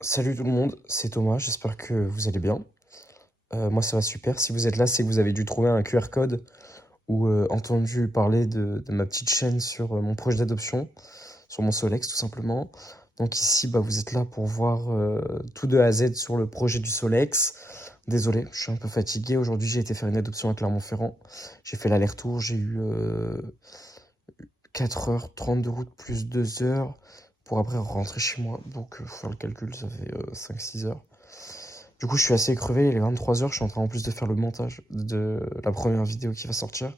Salut tout le monde, c'est Thomas, j'espère que vous allez bien. Moi ça va super, si vous êtes là, c'est que vous avez dû trouver un QR code ou entendu parler de ma petite chaîne sur mon projet d'adoption, sur mon Solex tout simplement. Donc ici, vous êtes là pour voir tout de A à Z sur le projet du Solex. Désolé, je suis un peu fatigué. Aujourd'hui, j'ai été faire une adoption à Clermont-Ferrand. J'ai fait l'aller-retour, j'ai eu 4h30 de route plus 2 heures pour après rentrer chez moi. Donc, faut faire le calcul, ça fait 5-6 heures. Du coup, je suis assez crevé, il est 23 heures, je suis en train en plus de faire le montage de la première vidéo qui va sortir.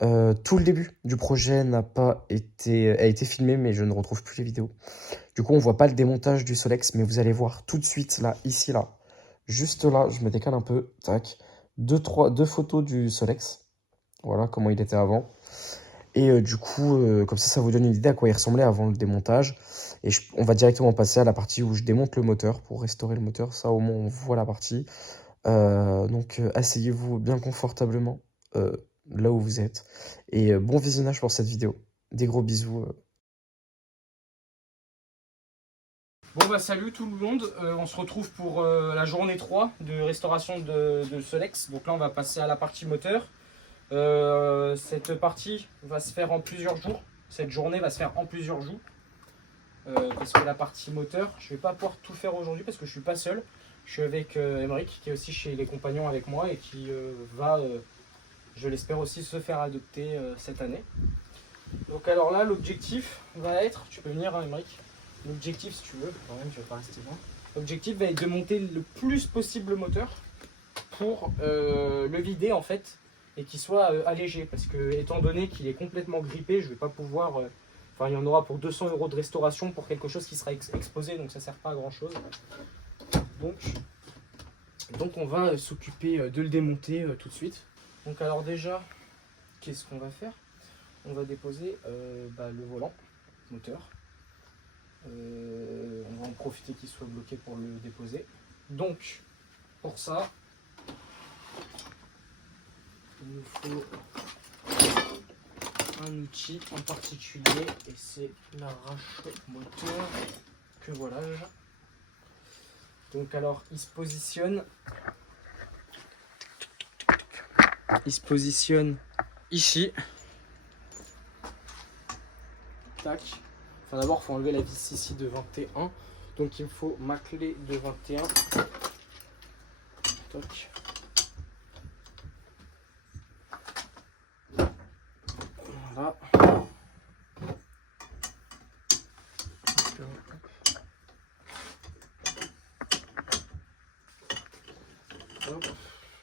Tout le début du projet a été filmé, mais je ne retrouve plus les vidéos. Du coup, on voit pas le démontage du Solex, mais vous allez voir tout de suite, là, ici, là. Juste là, je me décale un peu, tac. Deux photos du Solex. Voilà comment il était avant. Et du coup, comme ça vous donne une idée à quoi il ressemblait avant le démontage. Et on va directement passer à la partie où je démonte le moteur pour restaurer le moteur. Ça, au moins, on voit la partie. Donc, asseyez-vous bien confortablement euh, là où vous êtes. Et bon visionnage pour cette vidéo. Des gros bisous. Bon bah salut tout le monde, on se retrouve pour la journée 3 de restauration de Solex. Donc là on va passer à la partie moteur. Cette partie va se faire en plusieurs jours. Cette journée va se faire en plusieurs jours. Parce que la partie moteur, je vais pas pouvoir tout faire aujourd'hui parce que je suis pas seul. Je suis avec Emeric qui est aussi chez les compagnons avec moi et qui va, je l'espère aussi, se faire adopter cette année. Donc alors là l'objectif va être, tu peux venir hein, Emeric. L'objectif, si tu veux, quand même, je vais pas rester loin. L'objectif va être de monter le plus possible le moteur pour le vider en fait et qu'il soit allégé. Parce que, étant donné qu'il est complètement grippé, je vais pas pouvoir. Enfin, il y en aura pour 200 € de restauration pour quelque chose qui sera exposé, donc ça sert pas à grand chose. Donc on va s'occuper de le démonter tout de suite. Donc, alors, déjà, qu'est-ce qu'on va faire? On va déposer le volant moteur. On va en profiter qu'il soit bloqué pour le déposer. Donc, pour ça, il nous faut un outil en particulier et c'est l'arrache-moteur que voilà. Donc alors, il se positionne ici. Tac. Enfin, d'abord, il faut enlever la vis ici de 21. Donc, il me faut ma clé de 21. Toc. Voilà.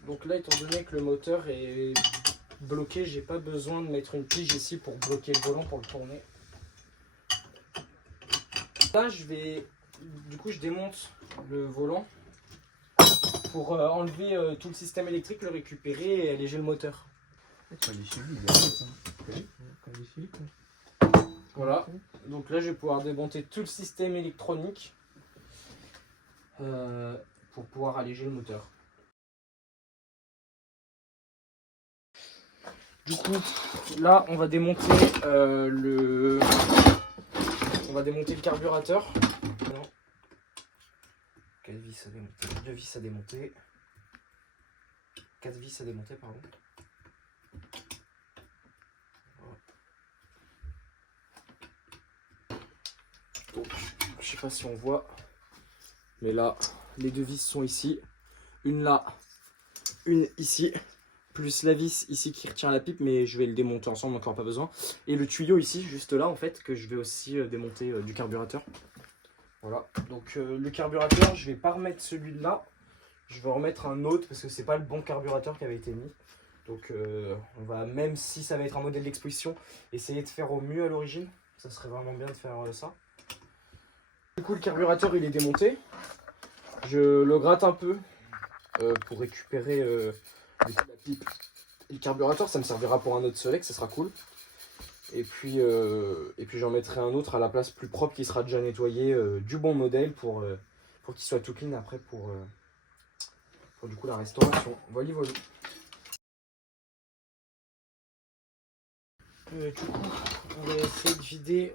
Donc là, étant donné que le moteur est bloqué, j'ai pas besoin de mettre une tige ici pour bloquer le volant pour le tourner. Là, je démonte le volant pour enlever tout le système électrique, le récupérer et alléger le moteur. Voilà, donc là je vais pouvoir démonter tout le système électronique pour pouvoir alléger le moteur. Du coup, là on va démonter le carburateur. 4 vis à démonter, 2 vis à démonter, 4 vis à démonter, pardon. Donc, je sais pas si on voit, mais là, les 2 vis sont ici. Une là, une ici, plus la vis ici qui retient la pipe, mais je vais le démonter ensemble, encore pas besoin. Et le tuyau ici, juste là en fait, que je vais aussi démonter du carburateur. Voilà, donc le carburateur, je vais pas remettre celui-là. Je vais remettre un autre parce que c'est pas le bon carburateur qui avait été mis. Donc on va, même si ça va être un modèle d'exposition, essayer de faire au mieux à l'origine. Ça serait vraiment bien de faire ça. Du coup le carburateur il est démonté. Je le gratte un peu pour récupérer la pipe. Et le carburateur ça me servira pour un autre Solex, ça sera cool. Et puis j'en mettrai un autre à la place plus propre qui sera déjà nettoyé du bon modèle pour qu'il soit tout clean après pour du coup la restauration. Voilà, voilà. Du coup, on va essayer de vider.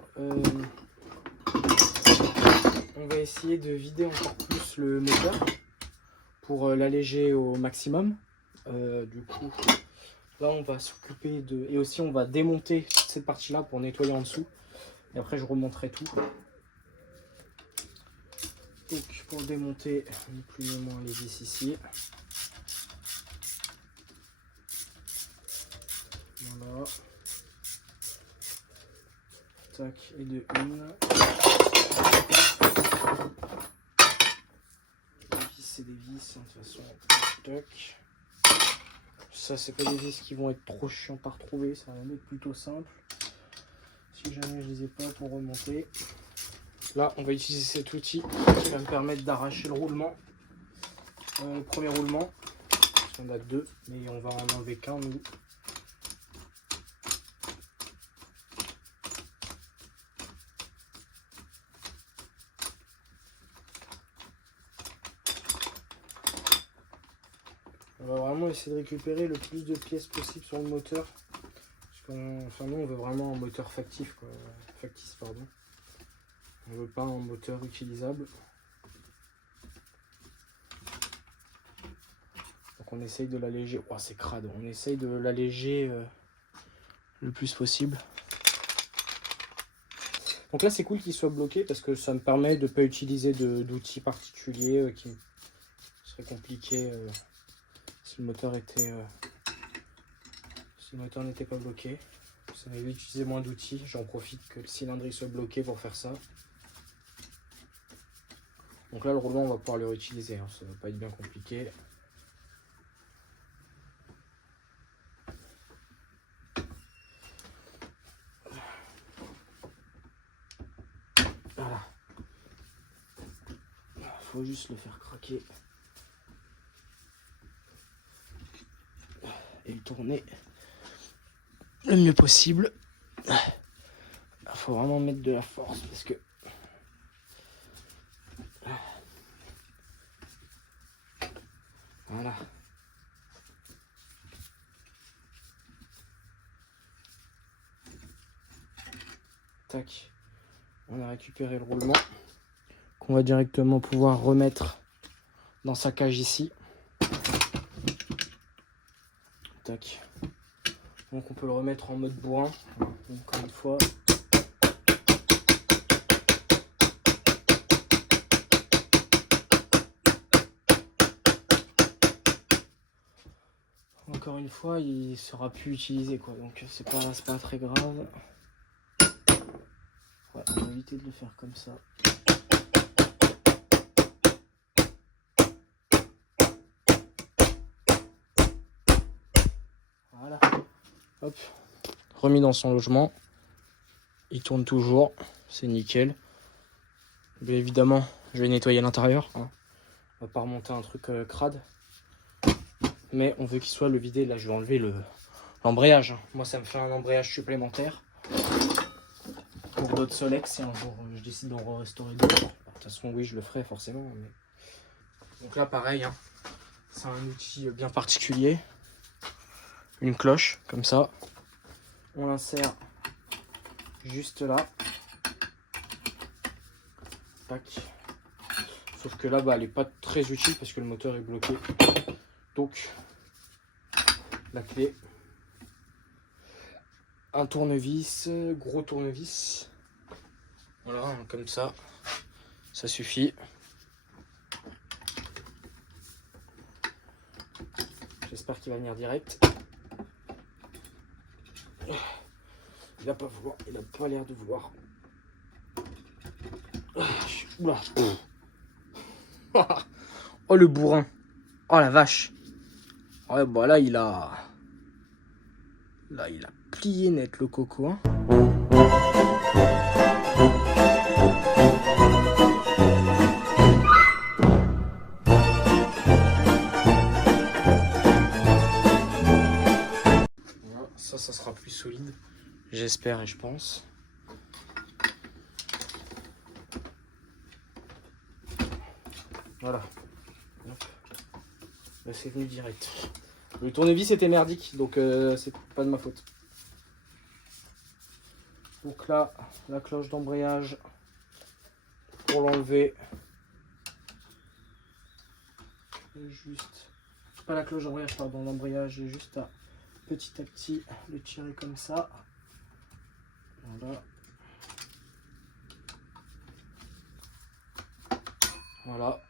On va essayer de vider encore plus le moteur pour l'alléger au maximum. Du coup, là on va s'occuper de... Et aussi on va démonter cette partie-là pour nettoyer en dessous. Et après je remonterai tout. Donc pour démonter, ni plus ni moins les vis ici. Voilà. Tac, et de une. Les vis, c'est des vis, hein, de toute façon. Tac. Ça, c'est pas des vis qui vont être trop chiants à retrouver, ça va être plutôt simple. Si jamais je les ai pas pour remonter. Là, on va utiliser cet outil qui va me permettre d'arracher le roulement. Le premier roulement, parce qu'on a deux, mais on va en enlever qu'un, nous. On va vraiment essayer de récupérer le plus de pièces possible sur le moteur. Parce qu'on, enfin nous on veut vraiment un moteur factice, quoi. Factice, pardon. On veut pas un moteur utilisable. Donc on essaye de l'alléger. Oh c'est crade, on essaye de l'alléger le plus possible. Donc là c'est cool qu'il soit bloqué parce que ça me permet de ne pas utiliser d'outils particuliers qui seraient compliqués. Si le moteur était, si le moteur n'était pas bloqué, ça m'évite d'utiliser moins d'outils. J'en profite que le cylindre soit bloqué pour faire ça. Donc là, le roulement, on va pouvoir le réutiliser. Hein. Ça ne va pas être bien compliqué. Voilà. Il faut juste le faire craquer. Et le tourner le mieux possible. Il faut vraiment mettre de la force parce que voilà. Tac. On a récupéré le roulement qu'on va directement pouvoir remettre dans sa cage ici. Tac. Donc on peut le remettre en mode bourrin. Encore une fois. Encore une fois, il sera plus utilisé quoi. Donc c'est pas très grave. Ouais, on va éviter de le faire comme ça. Voilà. Hop. Remis dans son logement. Il tourne toujours. C'est nickel. Bien évidemment, je vais nettoyer l'intérieur. Hein. On va pas remonter un truc crade. Mais on veut qu'il soit le vidé. Là, je vais enlever l'embrayage. Moi, ça me fait un embrayage supplémentaire. Pour d'autres Solex, si un jour je décide d'en restaurer d'autres. De toute façon, oui, je le ferai forcément. Mais... Donc là, pareil. Hein. C'est un outil bien particulier. Une cloche, comme ça. On l'insère juste là. Tac. Sauf que là, bah, elle n'est pas très utile parce que le moteur est bloqué. Donc, la clé. Un tournevis, gros tournevis. Voilà, comme ça. Ça suffit. J'espère qu'il va venir direct. Il n'a pas vouloir, il n'a pas l'air de vouloir. Oula. Oh le bourrin. Oh la vache. Ouais bah là il a plié net le coco. Hein. Voilà, ça sera plus solide. J'espère et je pense. Voilà. Là, c'est venu direct. Le tournevis était merdique, donc c'est pas de ma faute. Donc là, la cloche d'embrayage pour l'enlever. Juste, pas la cloche d'embrayage, pardon, l'embrayage, juste à petit le tirer comme ça. Voilà. Voilà.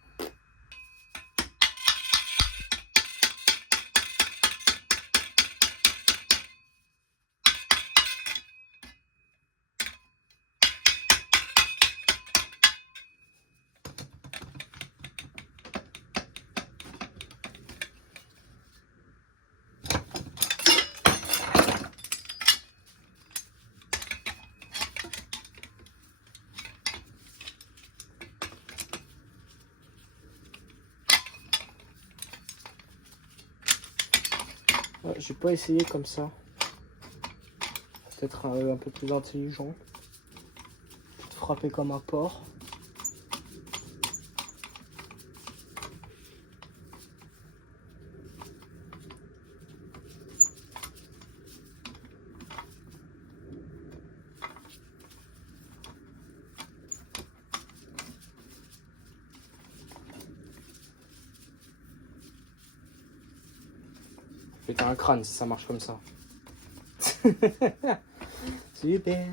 Ouais, j'ai pas essayé comme ça. Peut-être un peu plus intelligent. Peut-être frapper comme un porc. Péter un crâne si ça marche comme ça. Super.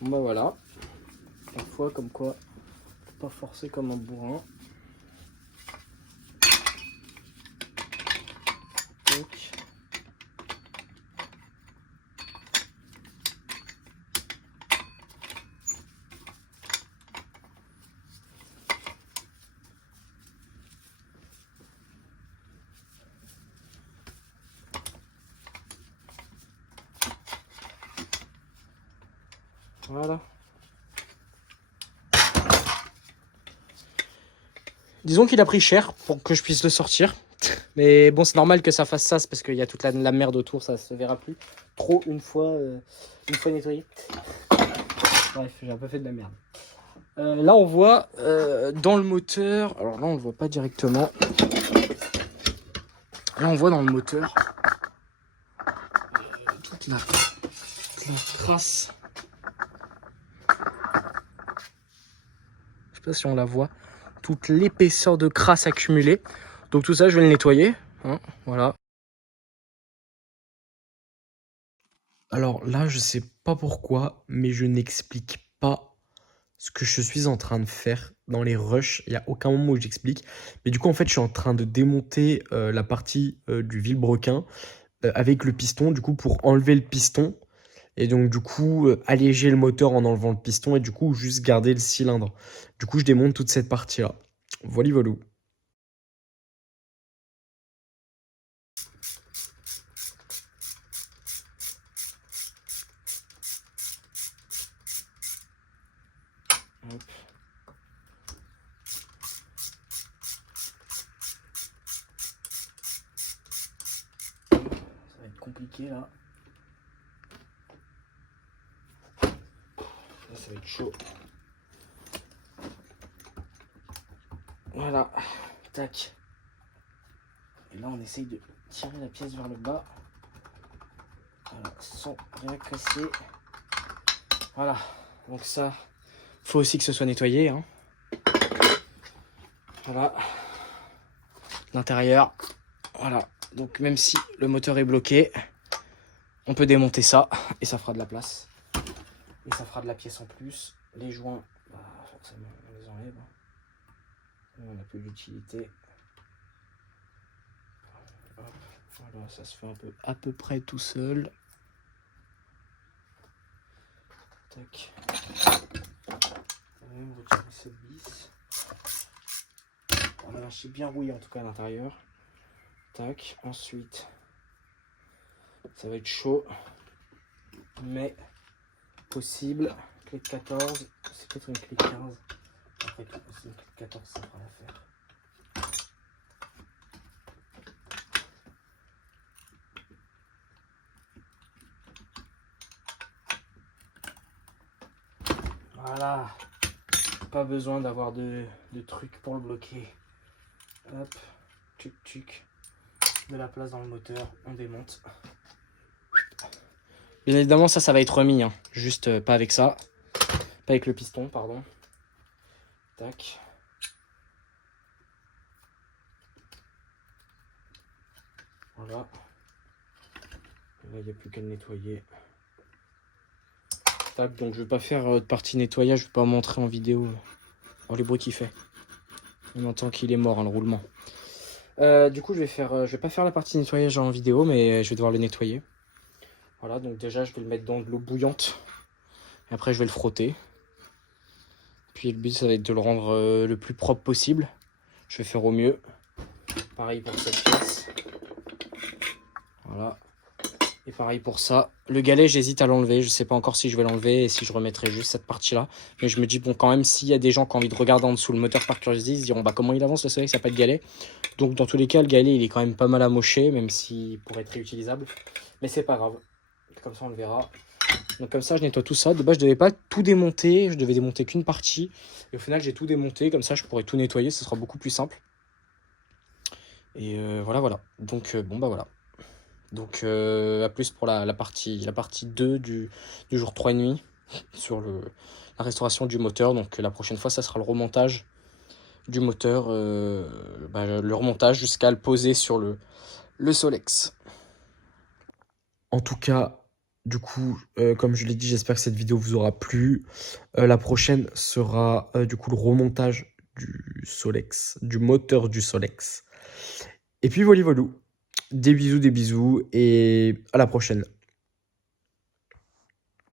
Bon bah voilà. Parfois comme quoi, faut pas forcer comme un bourrin. Donc. Voilà. Disons qu'il a pris cher pour que je puisse le sortir. Mais bon, c'est normal que ça fasse ça, c'est parce qu'il y a toute la merde autour, ça se verra plus trop une fois nettoyé. Bref, j'ai un peu fait de la merde. Là, on voit dans le moteur, alors là, on le voit pas directement. Là, on voit dans le moteur toute la trace. Je sais pas si on la voit. Toute l'épaisseur de crasse accumulée. Donc tout ça, je vais le nettoyer. Hein, voilà. Alors là, je sais pas pourquoi, mais je n'explique pas ce que je suis en train de faire dans les rushs. Il n'y a aucun moment où j'explique. Mais du coup, en fait, je suis en train de démonter la partie du vilebrequin avec le piston, du coup, pour enlever le piston. Et donc, du coup, alléger le moteur en enlevant le piston et du coup, juste garder le cylindre. Du coup, je démonte toute cette partie-là. Voilà, voilà. Hop. Ça va être compliqué là. Là, ça va être chaud. Voilà. Tac. Et là, on essaye de tirer la pièce vers le bas. Voilà, sans rien casser. Voilà. Donc ça, faut aussi que ce soit nettoyé. Hein. Voilà. L'intérieur. Voilà. Donc même si le moteur est bloqué, on peut démonter ça et ça fera de la place. Et ça fera de la pièce en plus. Les joints, bah, forcément, on les enlève. On n'a plus d'utilité. Voilà, ça se fait un peu à peu près tout seul. Tac. On va retirer cette vis. Voilà, c'est bien rouillé en tout cas à l'intérieur. Tac. Ensuite, ça va être chaud, mais possible. Clé de 14, c'est peut-être une clé de 15. Après, une clé de 14, ça fera l'affaire. Voilà. Pas besoin d'avoir de trucs pour le bloquer. Hop. Tuc tuc. De la place dans le moteur. On démonte. Bien évidemment, ça va être remis. Hein. Juste pas avec ça. Pas avec le piston, pardon. Tac. Voilà. Et là, il n'y a plus qu'à le nettoyer. Tac, donc je vais pas faire de partie nettoyage, je vais pas montrer en vidéo les bruits qu'il fait. On entend qu'il est mort, hein, le roulement. Du coup, je vais pas faire la partie nettoyage en vidéo, mais je vais devoir le nettoyer. Voilà, donc déjà, je vais le mettre dans de l'eau bouillante. Et après, je vais le frotter. Puis le but, ça va être de le rendre le plus propre possible. Je vais faire au mieux. Pareil pour cette pièce. Voilà. Et pareil pour ça. Le galet, j'hésite à l'enlever. Je sais pas encore si je vais l'enlever et si je remettrai juste cette partie-là. Mais je me dis, bon, quand même, s'il y a des gens qui ont envie de regarder en dessous le moteur par curiosité, ils se diront, bah, comment il avance le Solex, ça n'a pas de galet. Donc, dans tous les cas, le galet, il est quand même pas mal amoché, même s'il pourrait être réutilisable. Mais c'est pas grave. Comme ça, on le verra. Donc, comme ça, je nettoie tout ça. De base, je devais pas tout démonter. Je devais démonter qu'une partie. Et au final, j'ai tout démonté. Comme ça, je pourrais tout nettoyer. Ce sera beaucoup plus simple. Et voilà. Donc, bon, bah voilà. Donc à plus pour la partie 2 du jour 3,5 sur la restauration du moteur. Donc la prochaine fois, ça sera le remontage du moteur, le remontage jusqu'à le poser sur le Solex. En tout cas, du coup, comme je l'ai dit, j'espère que cette vidéo vous aura plu. La prochaine sera du coup le remontage du Solex, du moteur du Solex. Et puis voilà. Des bisous et à la prochaine.